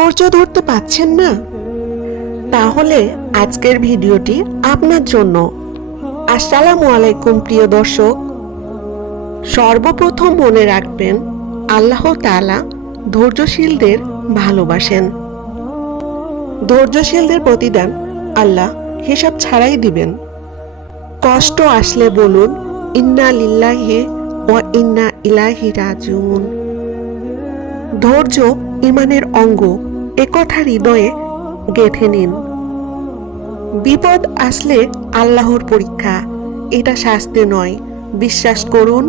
ধৈর্য ধরতে পারছেন না? তাহলে আজকের ভিডিওটি আপনার জন্য। আসসালামু আলাইকুম প্রিয় দর্শক। সর্বপ্রথম মনে রাখবেন, আল্লাহ তাআলা ধৈর্যশীলদের ভালোবাসেন। ধৈর্যশীলদের প্রতিদান আল্লাহ হিসাব ছাড়াই দিবেন। কষ্ট আসলে বলুন, ইন্না লিল্লাহি ওয়া ইন্না ইলাইহি রাজিউন। ধৈর্য ঈমানের অঙ্গ, একথা হৃদয়ে গেঁথে নিন। বিপদ আসলে আল্লাহর পরীক্ষা, এটা শাস্তি নয়, বিশ্বাস করুন।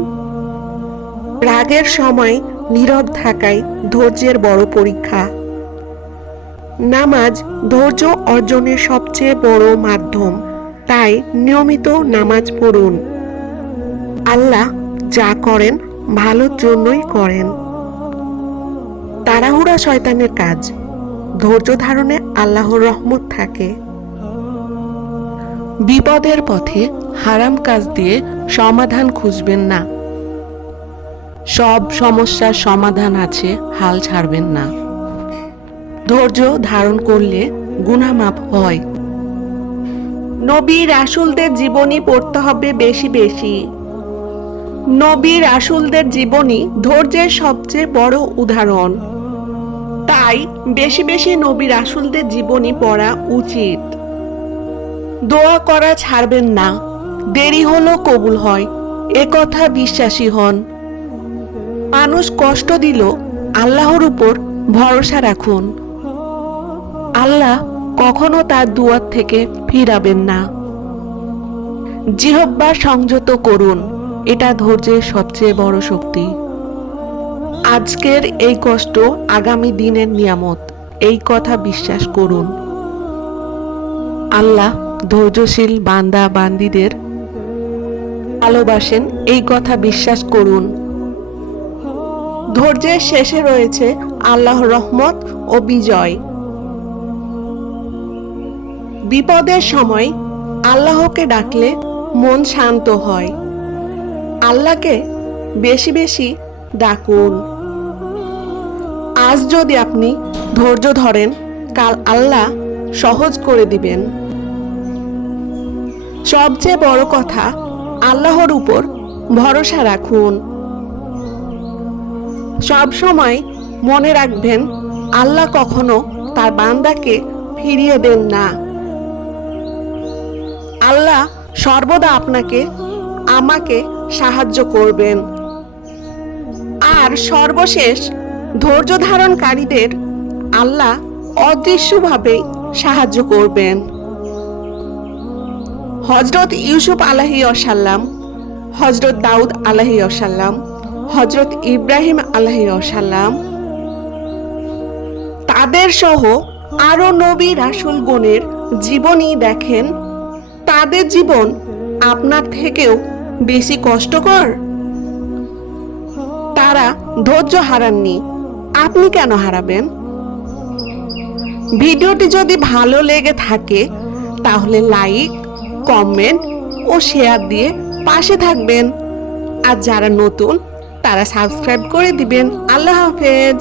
রাগের সময় নীরব থাকাই ধৈর্যের বড় পরীক্ষা। নামাজ ধৈর্য অর্জনের সবচেয়ে বড় মাধ্যম, তাই নিয়মিত নামাজ পড়ুন। আল্লাহ যা করেন ভালোর জন্যই করেন। তাড়াহুড়া শয়তানের কাজ, ধৈর্য ধারণে আল্লাহর রহমত থাকে। বিপদের পথে হারাম কাজ দিয়ে সমাধান খুঁজবেন না। সব সমস্যার সমাধান আছে, হাল ছাড়বেন না। ধৈর্য ধারণ করলে গুনাহ মাফ হয়। নবী রাসূলদের জীবনী পড়তে হবে বেশি বেশি। নবী রাসূলদের জীবনী ধৈর্যের সবচেয়ে বড় উদাহরণ, তাই বেশি বেশি নবী রাসূলদের জীবনী পড়া উচিত। দোয়া করা ছাড়বেন না, দেরি হলেও কবুল হয়, একথা বিশ্বাসী হন। মানুষ কষ্ট দিল, আল্লাহর উপর ভরসা রাখুন। আল্লাহ কখনো তার দুয়ার থেকে ফিরাবেন না। জিহ্বা সংযত করুন, এটা ধৈর্যের সবচেয়ে বড় শক্তি। আজকের এই কষ্ট আগামী দিনের নিয়ামত, এই কথা বিশ্বাস করুন। আল্লাহ ধৈর্যশীল বান্দা বান্দীদের ভালোবাসেন, এই কথা বিশ্বাস করুন। ধৈর্যের শেষে রয়েছে আল্লাহর রহমত ও বিজয়। বিপদের সময় আল্লাহকে ডাকলে মন শান্ত হয়। আল্লাহকে বেশি বেশি ডাকুন। আজ যদি আপনি ধৈর্য ধরেন, কাল আল্লাহ সহজ করে দিবেন। সবচেয়ে বড় কথা, আল্লাহর উপর ভরসা রাখুন। সব সময় মনে রাখবেন, আল্লাহ কখনো তার বান্দাকে ফিরিয়ে দেন না। আল্লাহ সর্বদা আপনাকে আমাকে সাহায্য করবেন। আর সর্বশেষ, ধৈর্য ধারণকারীদের আল্লাহ অদৃশ্যভাবে সাহায্য করবেন। হযরত ইউসুফ আলাইহিসসালাম, হযরত দাউদ আলাইহিসসালাম, হযরত ইব্রাহিম আলাইহিসসালাম, তাদের সহ আরো নবী রাসূলগণের জীবনী দেখেন। তাদের জীবন আপনার থেকেও বেশি কষ্টকর। তারা ধৈর্য হারাননি, আপনি কেন হারাবেন? ভিডিওটি যদি ভালো লেগে থাকে তাহলে লাইক, কমেন্ট ও শেয়ার দিয়ে পাশে থাকবেন। আর যারা নতুন তারা সাবস্ক্রাইব করে দিবেন। আল্লাহ হাফেজ।